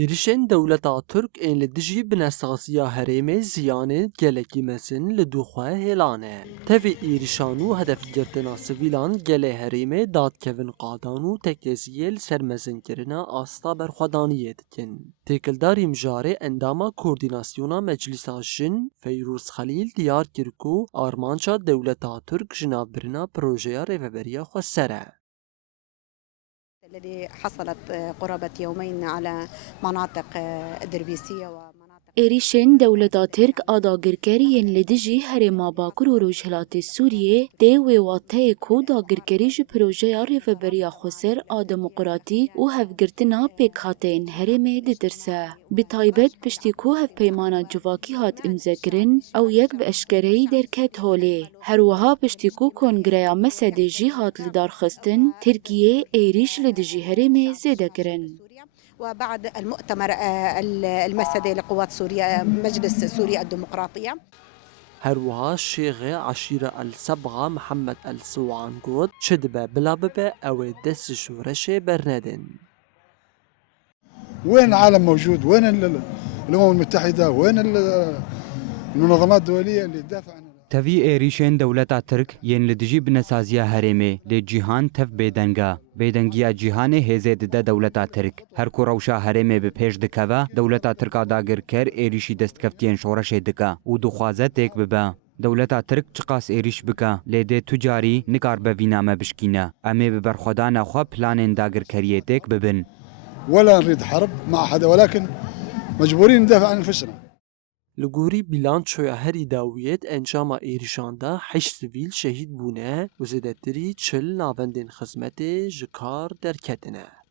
êrişên dewleta Tirk ên li dijî binêsaziya herêmê ziyanê gelekî mezin li dûxwe hêlane. Tevê êrişan û hedefgirtina sivîlan gelê herêmê dadkevin qadan û tekeziyê li ser mezinkirina asta berxwedaniyê dikin. Têkildarî mijarê endama Koordînasyona Meclîsa Jin, Feyrûz Xelîl diyar kir ku armanca dewleta Tirk ji navbirina projeya rêveberiya xwe ser e. الذي حصلت قرابة يومين على مناطق دربيسية ومناطق êrişên dewleta Tirk a dagirkeriyên li dijî Herêma Bakur û Rojhilatê Sûriyê tê wêwateyê ku dagirkerî ji projeya rêveberiya Xweser a demokratîk û hevgirtina pêkhateyên herêmê ditirse. Bi taybet piştî ku hevpeymana civakî hat îmzekirin, ew yek bi eşkereyî derket holê. Herwiha piştî ku Kongreya Mesedê jî hat li darxistin, Tirkiye êriş li dijî herêmê zêde kirin. وبعد المؤتمر المسدي لقوات سوريا مجلس سوريا الديمقراطية. هروها شيخ عشيرة السبعة محمد السوعان قود شدبه بلا ببه او دس شورشي برندن. وين العالم موجود؟ وين الأمم المتحدة؟ وين المنظمات الدولية اللي تدافع عن تەوی êrişên dewleta Tirk yên li dijî binesaziya herêmê lê cîhan tev bêdeng e. Bêdengiya cîhanê hêzê dide dewleta Tirk. Her ku rewşa herêmê bi pêş dikeve, dewleta Tirka dagirker êrişî destkeftiyên şoreşê dike û dixwaze têk bibe. Dewleta Tirk çiqas êriş bike, lê dê tu carî nikar bevîna me bişkîne. Em ê bi berxwedana xwe planên dagirkeriyê têk bibin. ولا نريد حرب مع أحد ولكن مجبورين ندافع عن أنفسنا. لگوری بیلانچویا هری داویت انجام ایریشان دا 8 سیویل شهید بونه و زدتری 40 ناوندین خدمت جکار درکتنه.